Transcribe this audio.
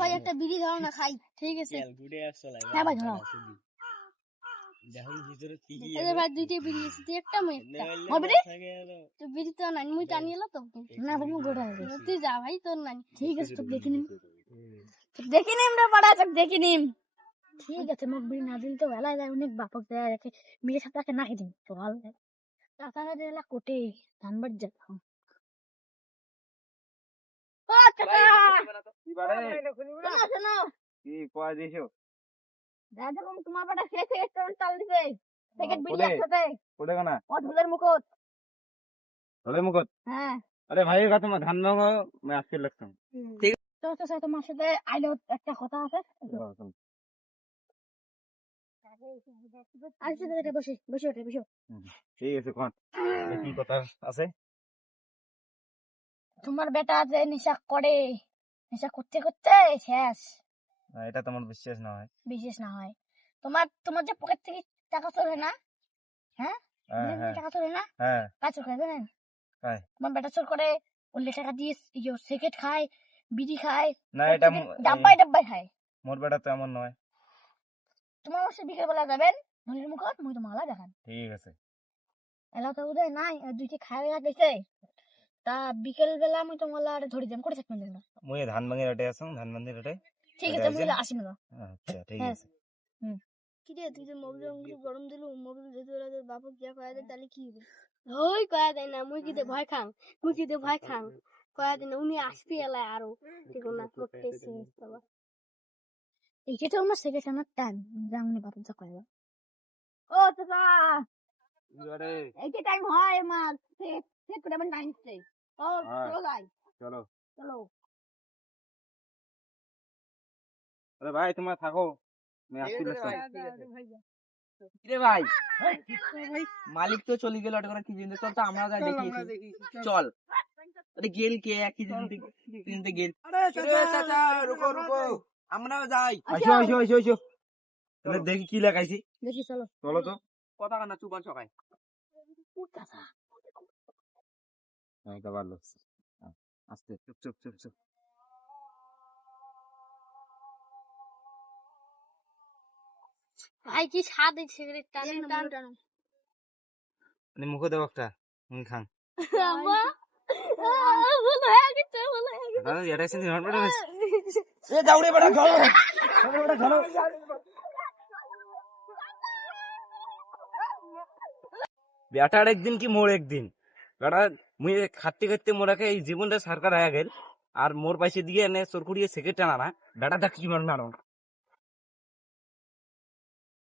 ভাই একটা বিড়ি ধরো না খাই। ঠিক আছে হ্যাঁ ভাই ধরো। ভাই দুইটা বিড়ি আছে, তুই একটা মই একটা হবে রে। তুই বিড়ি তো নাই, মুই টানি এলো তো না ভাই মু গোড়া তুই যা ভাই তোর নাই। ঠিক আছে তো দেখি নিম রে বড়া, চক দেখি নিম। ঠিক আছে মোক বিড়ি না দিল তো বেলা যায়, অনেক বাপক দেয়া রেখে মেয়ে সাথে না খেদিন চল টাকা দেলা কোটে ধানবাদ যাও। ও টাকা কি বারে শোনো কি কয় দিছো দাদা কোন তোমার বাটা শেষ রেস্টুরেন্ট চাল দিছে প্যাকেট বিড়ি একসাথে কোটে না ও ধুলের মুকুট হ্যাঁ। আরে ভাই का तुम ধান ভাঙো मैं आपके लगता हूं ঠিক তো তো তোমার সাথে আইলো একটা কথা আছে। আচ্ছা দাদা বসে বসে ওঠে বসো। ঠিক আছে কোন কি কথা আছে। তোমার বেটা যে নেশা করে, নেশা করতে করতে শেষ। এটা তোমার বিশ্বাস না হয় তোমার যে পকেট থেকে টাকা চলে না, হ্যাঁ টাকা চলে না, কাজ করে জানেন তোমার বেটা চোর করে, ওলে টাকা দিয়ে সিগারেট খায়, বিড়ি খায়, না এটা ডাব্বাই খায়। মোর বেটা তো এমন নয়। তোমার অবশ্য বিকেল বেলা যাবেন ধনির মুখত মুই তো মালা দেখান। ঠিক আছে এলা তো উদয় নাই দুইটি খাওয়া গেছে তা বিকেল বেলা আমি তোমালা ধরে যাম করে থাকবেন না মুই ধান ভাঙি রেটে আছং ধান বান্ধি রেটে। ঠিক আছে মুই আসি না। আচ্ছা ঠিক আছে। কি রে তুই যে মোবাইল গরম দিলু, মোবাইল যেতে লাগে বাপক যা কয়া দে তাহলে কি হবে? ওই কয়া দেয় না, মুই কিতে ভয় খাং কয়া দেয় না, উনি আসতে এলায় আরো ঠিক না করতেছে বাবা। এইটা তো আমার সেকেন্ড টাইম জাংনি বাপক যা কয়া। ও চাচা এইটা টাইম হয় আমার সেট করে আমার টাইম সে। ও চলো যাই চলো চলো। আরে ভাই তোমরা থাকো আমি আসছি লাগতাম। রে ভাই মালিক তো চলে গেল, ওটা করে কি জিনিস চল তো আমরা যা দেখি চল। আরে গেল কে কি জিনিস গেল। আরে চাচা রুকো রুকো আমরাও যাই। আসো তাহলে দেখি কি লাগাইছি দেখি চলো চলো তো কথা কানা চুবান সকাই চাচা এই তো ভালো আস্তে চুপ ভাই কি স্বাদ এই সিগারেট টানো মানে মুখে দাও একটা মুই খান আম্মা বলো আগে দাদা এটা সিন হট বড় এ দাউড়ে বড় ঘালো বেটার একদিন কি মোর একদিন বেটা মুই খাটতে মোরাকে এই জীবনটা সরকার আয়া গেল আর মোর পাশে দিয়ে এনে চোরকুড়িয়ে সেকেন্ড টানা না বেটা দেখ কি মার